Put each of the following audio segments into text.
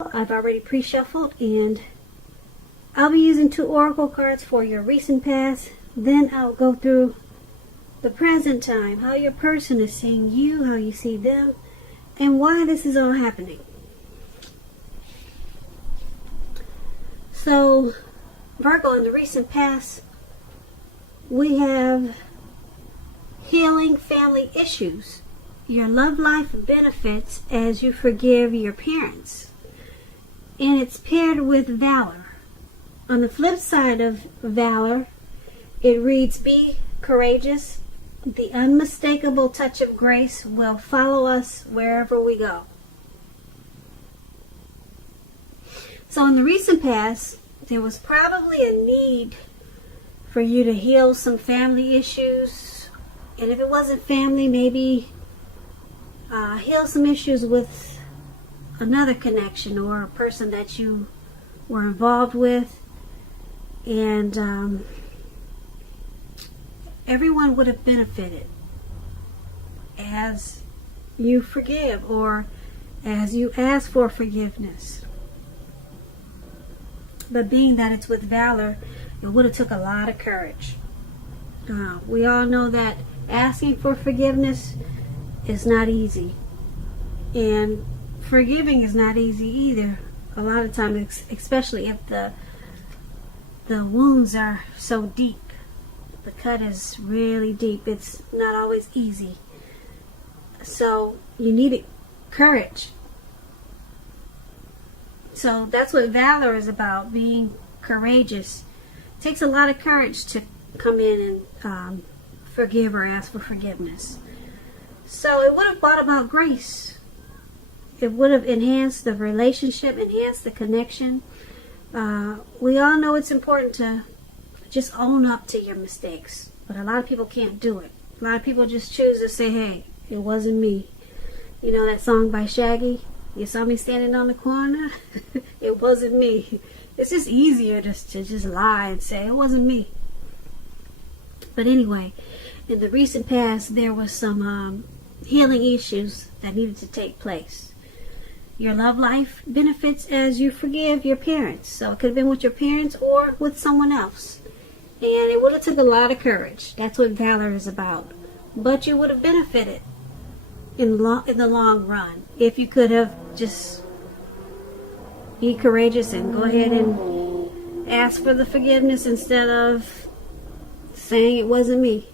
I've already pre-shuffled, and I'll be using 2 oracle cards for your recent past. Then I'll go through the present time, how your person is seeing you, how you see them, and why this is all happening. So, Virgo, in the recent past, we have healing family issues. Your love life benefits as you forgive your parents. And it's paired with valor. On the flip side of valor, it reads, be courageous. The unmistakable touch of grace will follow us wherever we go. So in the recent past, there was probably a need for you to heal some family issues. And if it wasn't family, maybe heal some issues with another connection or a person that you were involved with. And everyone would have benefited as you forgive or as you ask for forgiveness. But being that it's with valor, it would have took a lot of courage. We all know that asking for forgiveness is not easy. And forgiving is not easy either. A lot of times, especially if the wounds are so deep. The cut is really deep. It's not always easy. So you need courage. So that's what valor is about, being courageous. It takes a lot of courage to come in and forgive or ask for forgiveness. So it would have brought about grace. It would have enhanced the relationship, enhanced the connection. We all know it's important to just own up to your mistakes. But a lot of people can't do it. A lot of people just choose to say, hey, it wasn't me. You know that song by Shaggy? You saw me standing on the corner? It wasn't me. It's just easier to just lie and say, it wasn't me. But anyway, in the recent past, there was some healing issues that needed to take place. Your love life benefits as you forgive your parents. So it could have been with your parents or with someone else. And it would have took a lot of courage. That's what valor is about. But you would have benefited in the long run if you could have just be courageous and go ahead and ask for the forgiveness instead of saying it wasn't me.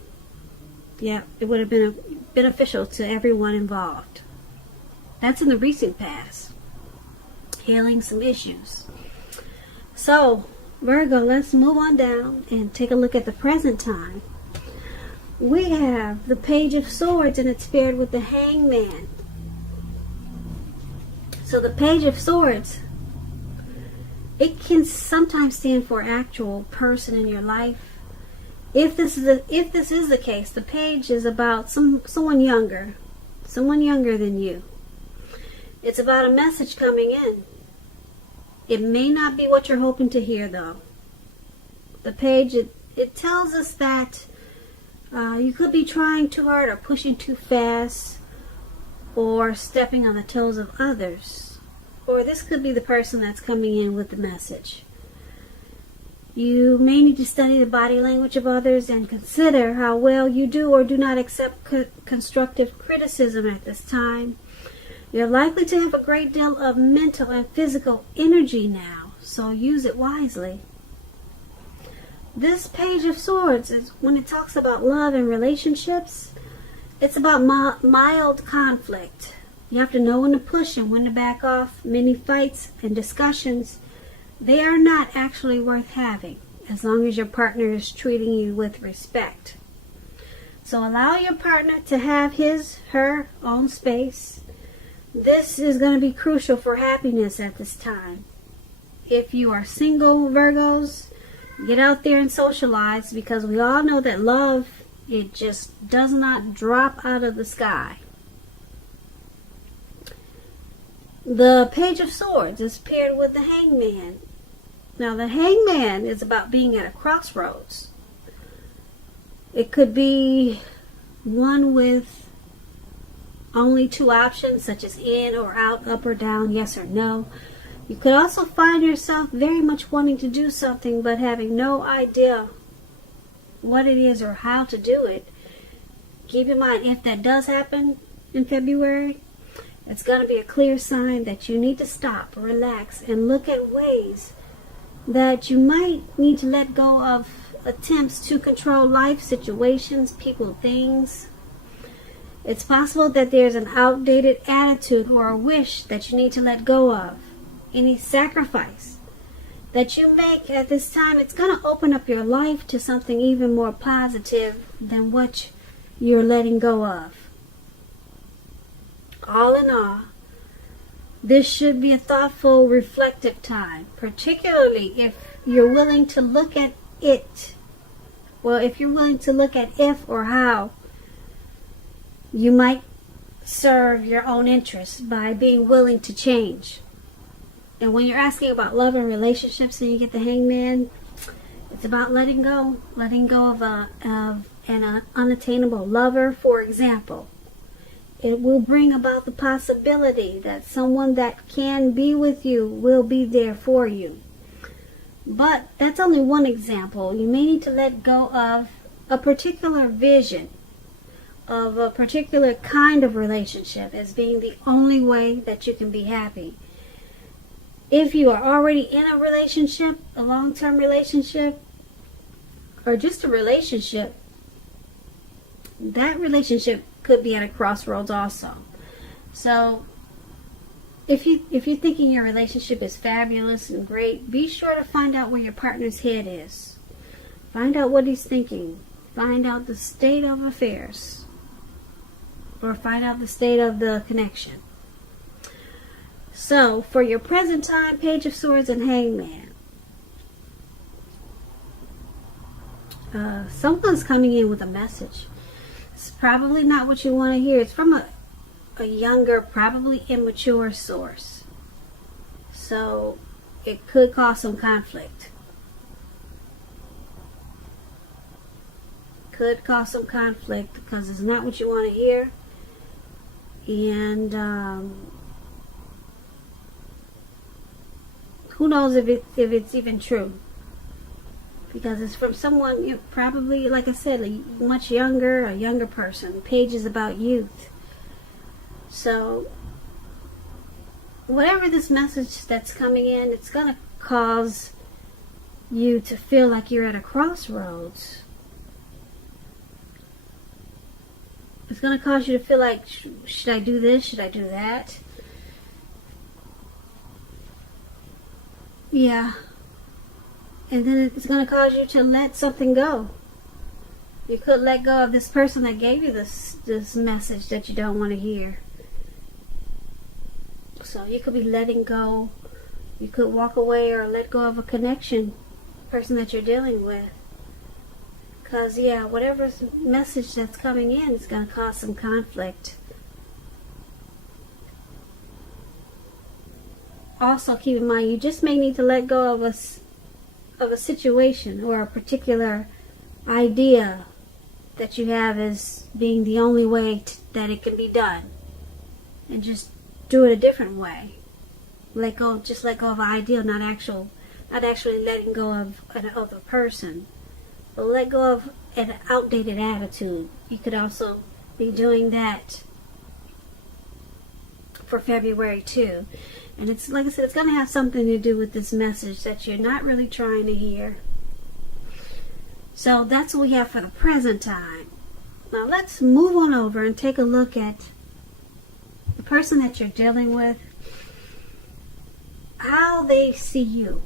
Yeah, it would have been beneficial to everyone involved. That's in the recent past. Healing some issues. So, Virgo, let's move on down and take a look at the present time. We have the Page of Swords, and it's paired with the Hangman. So the Page of Swords, it can sometimes stand for actual person in your life. If this is the case, the page is about someone younger than you. It's about a message coming in. It may not be what you're hoping to hear, though. The page, it tells us that you could be trying too hard or pushing too fast or stepping on the toes of others. Or this could be the person that's coming in with the message. You may need to study the body language of others and consider how well you do or do not accept constructive criticism at this time. You're likely to have a great deal of mental and physical energy now, so use it wisely. This Page of Swords, is when it talks about love and relationships, it's about mild conflict. You have to know when to push and when to back off. Many fights and discussions, they are not actually worth having, as long as your partner is treating you with respect. So allow your partner to have her own space. This is going to be crucial for happiness at this time. If you are single, Virgos, get out there and socialize, because we all know that love, it just does not drop out of the sky. The Page of Swords is paired with the Hangman. Now the Hangman is about being at a crossroads. It could be one with only 2 options, such as in or out, up or down, yes or no. You could also find yourself very much wanting to do something but having no idea what it is or how to do it. Keep in mind, if that does happen in February, it's going to be a clear sign that you need to stop, relax, and look at ways that you might need to let go of attempts to control life situations, people, things. It's possible that there's an outdated attitude or a wish that you need to let go of. Any sacrifice that you make at this time, it's going to open up your life to something even more positive than what you're letting go of. All in all, this should be a thoughtful, reflective time, particularly if you're willing to look at it. Well, if you're willing to look at if or how you might serve your own interests by being willing to change. And when you're asking about love and relationships and you get the Hangman, it's about letting go of an unattainable lover, for example. It will bring about the possibility that someone that can be with you will be there for you. But that's only one example. You may need to let go of a particular vision of a particular kind of relationship as being the only way that you can be happy. If you are already in a relationship, a long-term relationship, or just a relationship, that relationship could be at a crossroads also. So if you're thinking your relationship is fabulous and great, be sure to find out where your partner's head is. Find out what he's thinking. Find out the state of affairs. Or find out the state of the connection. So, for your present time, Page of Swords and Hangman. Someone's coming in with a message. It's probably not what you want to hear. It's from a younger, probably immature source. So, it could cause some conflict. Could cause some conflict because it's not what you want to hear. And who knows if it's even true? Because it's from someone probably, like I said, much younger, a younger person. The page is about youth. So, whatever this message that's coming in, it's going to cause you to feel like you're at a crossroads. It's going to cause you to feel like, should I do this? Should I do that? Yeah. And then it's going to cause you to let something go. You could let go of this person that gave you this message that you don't want to hear. So you could be letting go. You could walk away or let go of a connection, person that you're dealing with. Because, yeah, whatever message that's coming in is going to cause some conflict. Also, keep in mind, you just may need to let go of a situation or a particular idea that you have as being the only way that it can be done. And just do it a different way. Just let go of an ideal, not actually letting go of a person. But let go of an outdated attitude. You could also be doing that for February too. And it's, like I said, it's going to have something to do with this message that you're not really trying to hear. So that's what we have for the present time. Now let's move on over and take a look at the person that you're dealing with, how they see you,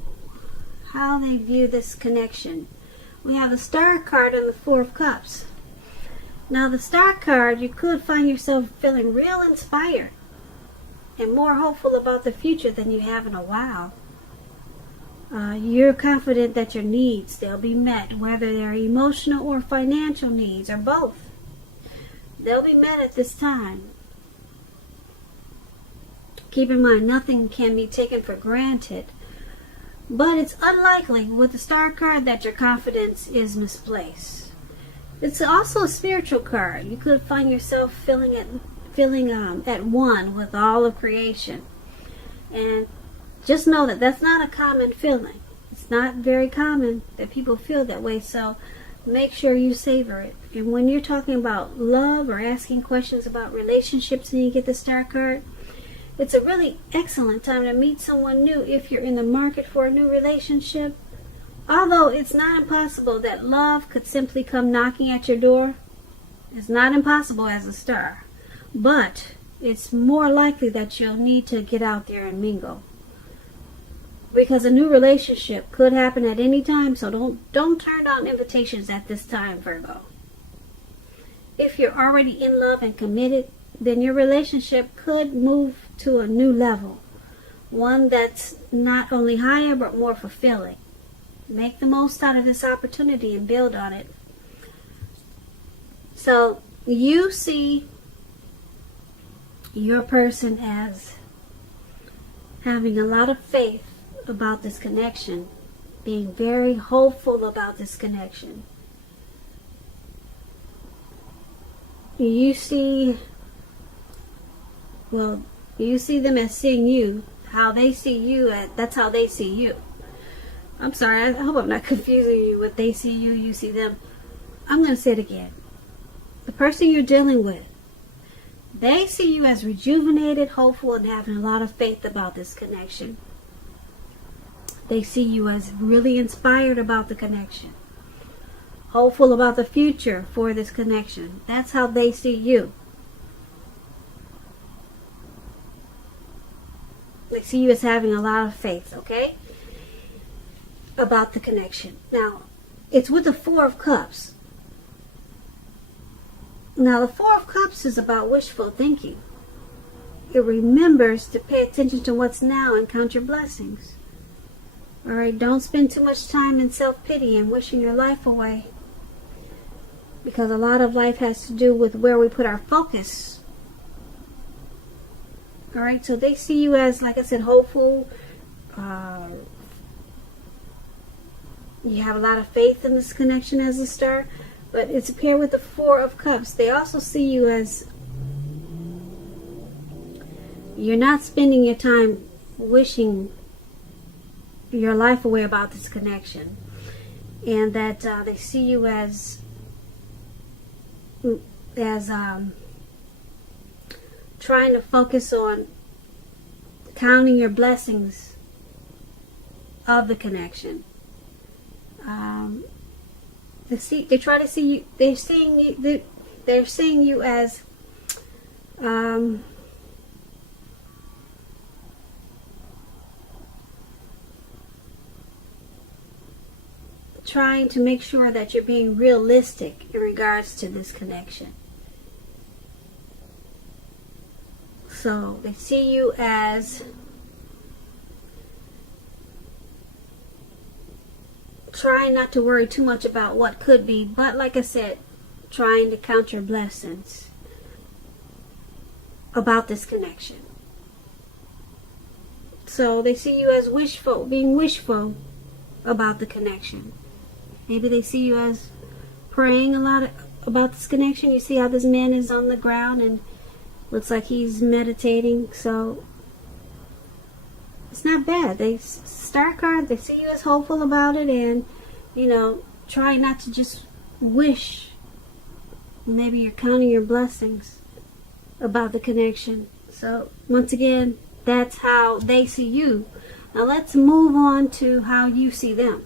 how they view this connection. We have the Star card and the Four of Cups. Now the Star card, you could find yourself feeling real inspired and more hopeful about the future than you have in a while. You're confident that your needs, they'll be met, whether they're emotional or financial needs, or both. They'll be met at this time. Keep in mind, nothing can be taken for granted. But it's unlikely with the Star card that your confidence is misplaced. It's also a spiritual card. You could find yourself feeling at one with all of creation. And just know that that's not a common feeling. It's not very common that people feel that way, so make sure you savor it. And when you're talking about love or asking questions about relationships and you get the Star card, it's a really excellent time to meet someone new if you're in the market for a new relationship. Although it's not impossible that love could simply come knocking at your door. It's not impossible as a Star. But it's more likely that you'll need to get out there and mingle. Because a new relationship could happen at any time, so don't turn down invitations at this time, Virgo. If you're already in love and committed, then your relationship could move to a new level. One that's not only higher, but more fulfilling. Make the most out of this opportunity and build on it. So, you see your person as having a lot of faith about this connection, being very hopeful about this connection. You see them as seeing you, how they see you, that's how they see you. I'm sorry, I hope I'm not confusing you with they see you, you see them. I'm going to say it again. The person you're dealing with, they see you as rejuvenated, hopeful, and having a lot of faith about this connection. They see you as really inspired about the connection, hopeful about the future for this connection. That's how they see you. They see you as having a lot of faith, okay, about the connection. Now, it's with the Four of Cups. Now, the Four of Cups is about wishful thinking. It remembers to pay attention to what's now and count your blessings. Alright, don't spend too much time in self-pity and wishing your life away. Because a lot of life has to do with where we put our focus. Alright, so they see you as, like I said, hopeful. You have a lot of faith in this connection as a Star. But it's paired with the Four of Cups. They also see you as you're not spending your time wishing your life away about this connection. And that they see you as trying to focus on counting your blessings of the connection. They try to see you. They're seeing you. They're seeing you as trying to make sure that you're being realistic in regards to this connection. So they see you as trying not to worry too much about what could be, but like I said, trying to count your blessings about this connection. So they see you as being wishful about the connection. Maybe they see you as praying a lot about this connection. You see how this man is on the ground and looks like he's meditating. So it's not bad. Star card, they see you as hopeful about it, and try not to just wish. Maybe you're counting your blessings about the connection. So once again, that's how they see you. Now let's move on to how you see them.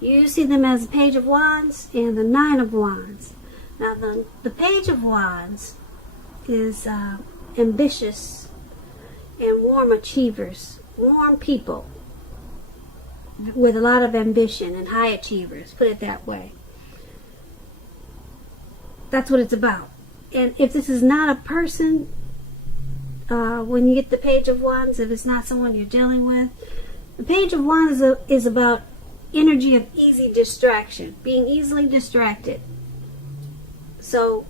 You see them as the Page of Wands and the Nine of Wands. Now the Page of Wands is ambitious and warm achievers, warm people with a lot of ambition and high achievers, put it that way. That's what it's about. And if this is not a person, when you get the Page of Wands, if it's not someone you're dealing with, the Page of Wands is about energy of easy distraction, being easily distracted. So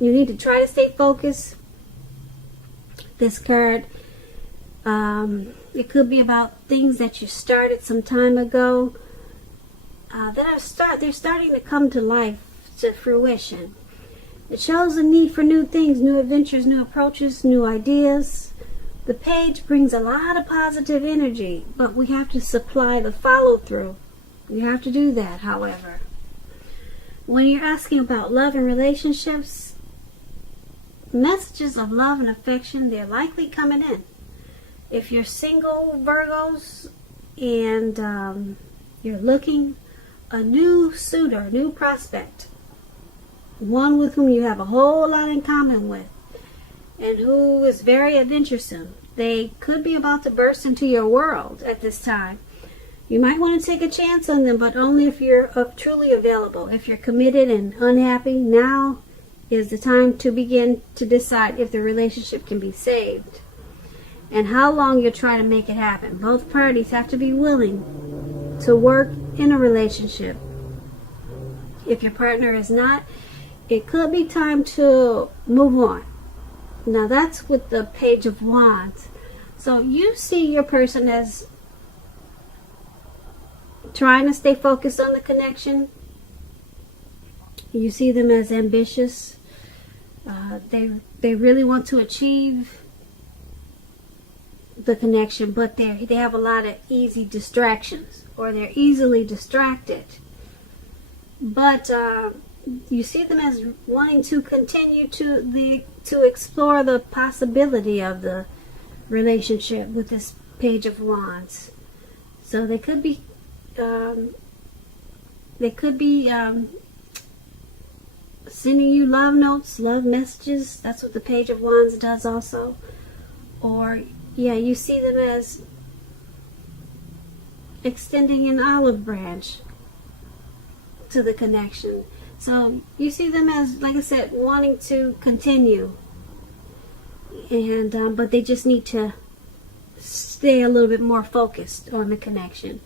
you need to try to stay focused. This card, it could be about things that you started some time ago they're starting to come to life, to fruition. It shows a need for new things, new adventures, new approaches, new ideas, The page brings a lot of positive energy, but we have to supply the follow-through. We have to do that, however. When you're asking about love and relationships, messages of love and affection, they're likely coming in. If you're single, Virgos, and you're looking, a new suitor, a new prospect, one with whom you have a whole lot in common with, and who is very adventuresome. They could be about to burst into your world at this time. You might want to take a chance on them, but only if you're truly available. If you're committed and unhappy, now is the time to begin to decide if the relationship can be saved and how long you're trying to make it happen. Both parties have to be willing to work in a relationship. If your partner is not, it could be time to move on. Now that's with the Page of Wands. So you see your person as trying to stay focused on the connection. You see them as ambitious. They really want to achieve the connection, but they have a lot of easy distractions, or they're easily distracted. But you see them as wanting to continue to explore the possibility of the relationship with this Page of Wands. So they could be sending you love notes, love messages. That's what the Page of Wands does also. Or you see them as extending an olive branch to the connection. So you see them as, like I said, wanting to continue, and but they just need to stay a little bit more focused on the connection.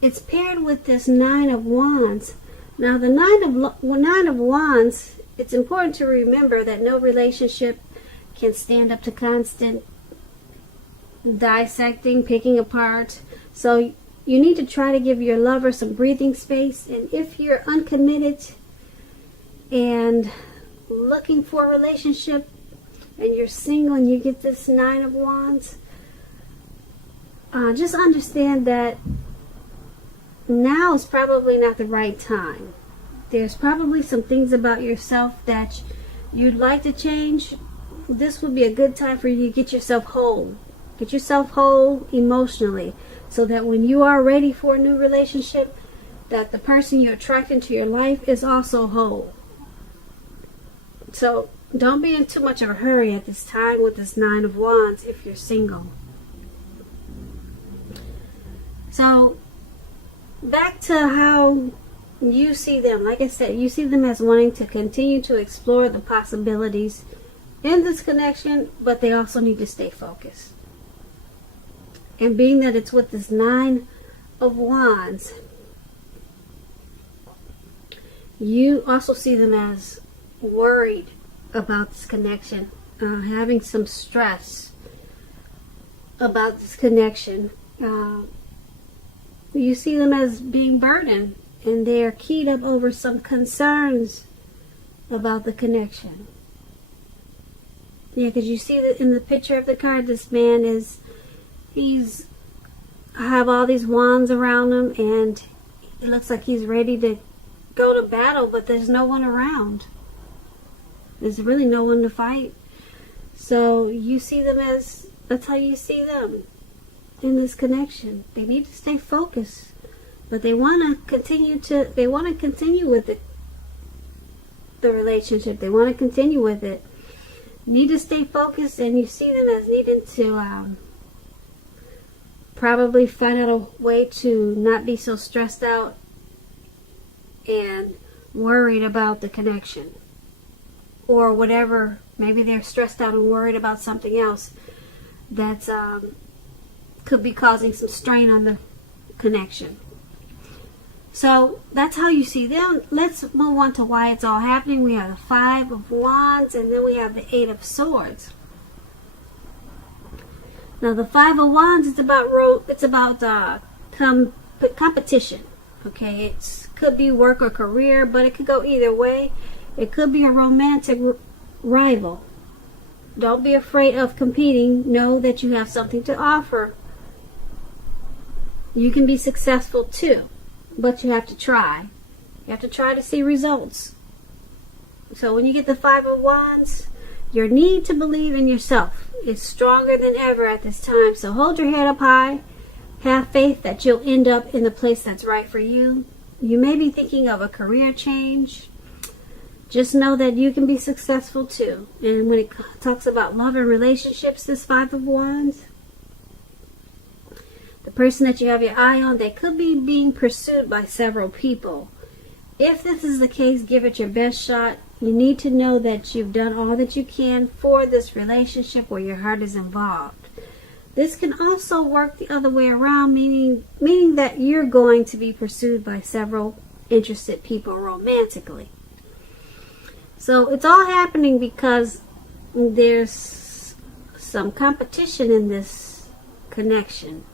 It's paired with this Nine of Wands. Now the Nine of Wands, it's important to remember that no relationship can stand up to constant dissecting, picking apart. So you need to try to give your lover some breathing space. And if you're uncommitted and looking for a relationship and you're single and you get this Nine of Wands, just understand that now is probably not the right time. There's probably some things about yourself that you'd like to change. This would be a good time for you to get yourself whole. Get yourself whole emotionally, so that when you are ready for a new relationship, that the person you attract into your life is also whole. So don't be in too much of a hurry at this time with this Nine of Wands if you're single. So back to how you see them. Like I said, you see them as wanting to continue to explore the possibilities in this connection, but they also need to stay focused. And being that it's with this Nine of Wands, you also see them as worried about this connection, having some stress about this connection. You see them as being burdened, and they are keyed up over some concerns about the connection. Yeah, because you see that in the picture of the card, this man he's have all these wands around him, and it looks like he's ready to go to battle, but there's no one around. There's really no one to fight. So you see them as, that's how you see them in this connection. They need to stay focused, but they want to continue with the relationship. They want to continue with it. Need to stay focused, and you see them as needing to probably find out a way to not be so stressed out and worried about the connection, or whatever. Maybe they're stressed out and worried about something else that's could be causing some strain on the connection. So that's how you see them. Let's move on to why it's all happening. We have the Five of Wands, and then we have the Eight of Swords. Now the Five of Wands is about competition. Okay, it could be work or career, but it could go either way. It could be a romantic rival. Don't be afraid of competing. Know that you have something to offer. You can be successful too, but you have to try. You have to try to see results. So when you get the Five of Wands, your need to believe in yourself is stronger than ever at this time. So hold your head up high. Have faith that you'll end up in the place that's right for you. You may be thinking of a career change. Just know that you can be successful too. And when it talks about love and relationships, this Five of Wands, the person that you have your eye on, they could be being pursued by several people. If this is the case, give it your best shot. You need to know that you've done all that you can for this relationship where your heart is involved. This can also work the other way around, meaning that you're going to be pursued by several interested people romantically. So it's all happening because there's some competition in this connection.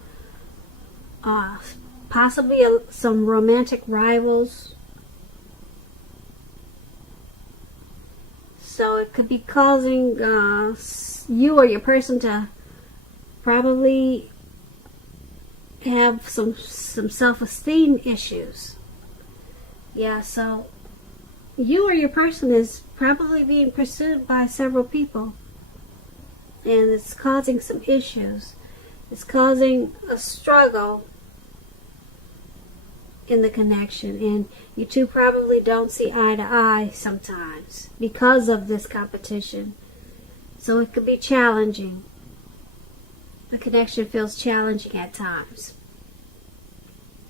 Possibly some romantic rivals. So it could be causing you or your person to probably have some self-esteem issues. Yeah, so you or your person is probably being pursued by several people, and it's causing some issues. It's causing a struggle in the connection, and you two probably don't see eye to eye sometimes because of this competition. So it could be challenging. The connection feels challenging at times.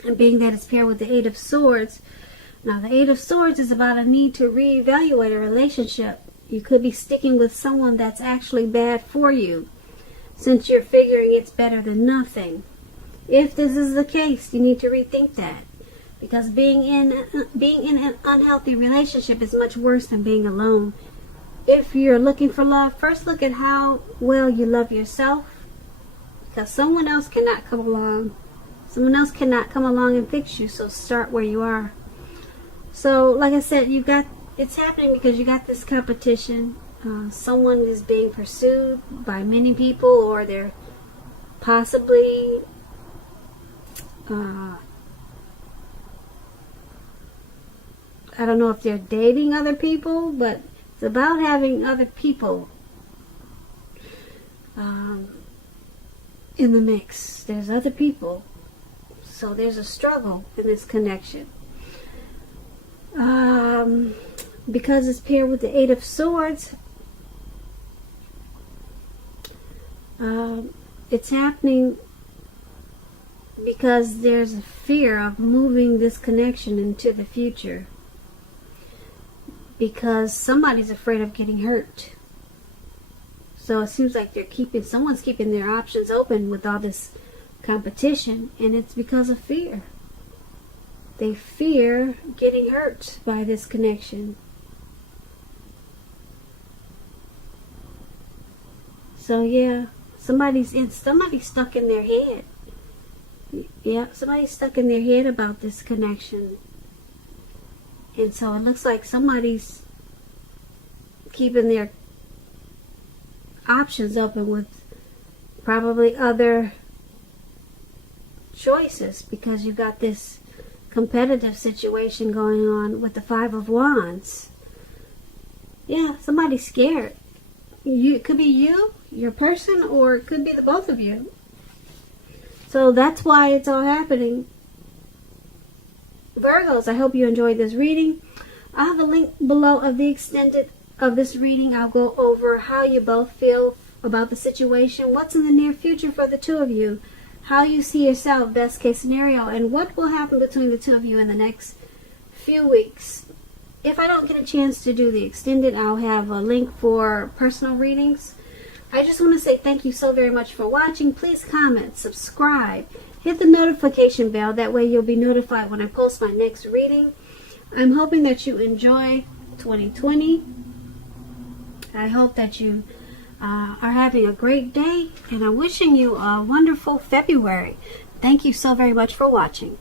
And being that it's paired with the Eight of Swords, now the Eight of Swords is about a need to reevaluate a relationship. You could be sticking with someone that's actually bad for you, since you're figuring it's better than nothing. If this is the case, you need to rethink that. Because being in an unhealthy relationship is much worse than being alone. If you're looking for love, first look at how well you love yourself. Because someone else cannot come along. Someone else cannot come along and fix you. So start where you are. So, like I said, it's happening because you got this competition. Someone is being pursued by many people, or they're possibly I don't know if they're dating other people, but it's about having other people in the mix. There's other people. So there's a struggle in this connection. Because it's paired with the Eight of Swords, it's happening because there's a fear of moving this connection into the future. Because somebody's afraid of getting hurt. So it seems like someone's keeping their options open with all this competition, and it's because of fear. They fear getting hurt by this connection. So yeah, somebody's stuck in their head. Yeah, somebody's stuck in their head about this connection. And so it looks like somebody's keeping their options open with probably other choices, because you got this competitive situation going on with the Five of Wands. Yeah, somebody's scared. It could be you, your person, or it could be the both of you. So that's why it's all happening. Virgos, I hope you enjoyed this reading. I have a link below of the extended of this reading. I'll go over how you both feel about the situation, what's in the near future for the two of you, how you see yourself, best case scenario, and what will happen between the two of you in the next few weeks. If I don't get a chance to do the extended, I'll have a link for personal readings. I just want to say thank you so very much for watching. Please comment, subscribe, hit the notification bell. That way you'll be notified when I post my next reading. I'm hoping that you enjoy 2020. I hope that you are having a great day, and I'm wishing you a wonderful February. Thank you so very much for watching.